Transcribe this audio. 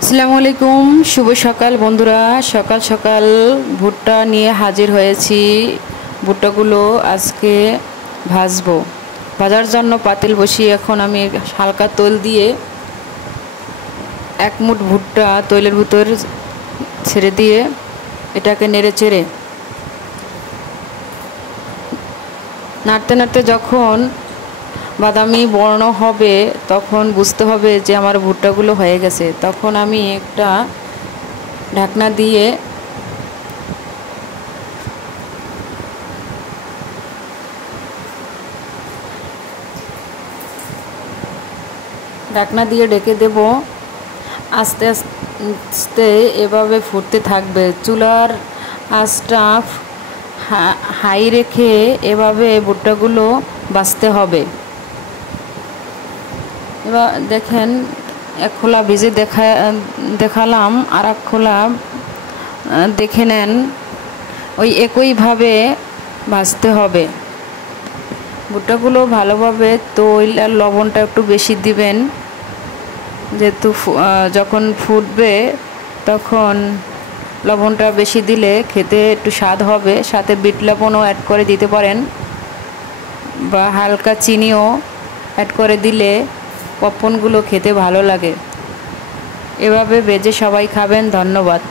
আসসালামু আলাইকুম, শুভ সকাল বন্ধুরা। সকাল সকাল ভুট্টা নিয়ে হাজির হয়েছি। ভুট্টাগুলো আজকে ভাজবো। ভাজার জন্য পাতিল বসিয়ে এখন আমি হালকা তেল দিয়ে এক মুঠ ভুট্টা তৈলের ভিতর ছেড়ে দিয়ে এটাকে নেড়ে চেড়ে নাড়তে নাড়তে যখন বাদামি বর্ণ হবে তখন বুঝতে হবে যে আমার ভুট্টাগুলো হয়ে গেছে। তখন আমি একটা ঢাকনা দিয়ে ঢেকে দেব। আস্তে আস্তে এভাবে ফুটতে থাকবে। চুলার আঁচটা হাই রেখে এভাবে ভুট্টাগুলো ভাজতে হবে। এবার দেখেন, এক খোলা ভেজে দেখালাম, আর এক খোলা দেখে নেন। ওই একইভাবে ভাজতে হবে ভুট্টাগুলো ভালোভাবে। তৈল আর লবণটা একটু বেশি দিবেন, যেহেতু যখন ফুটবে তখন লবণটা বেশি দিলে খেতে একটু স্বাদ হবে। সাথে বিট লবণও অ্যাড করে দিতে পারেন, বা হালকা চিনিও অ্যাড করে দিলে পপকর্নগুলো খেতে ভালো লাগে। এভাবে ভেজে সবাই খাবেন। ধন্যবাদ।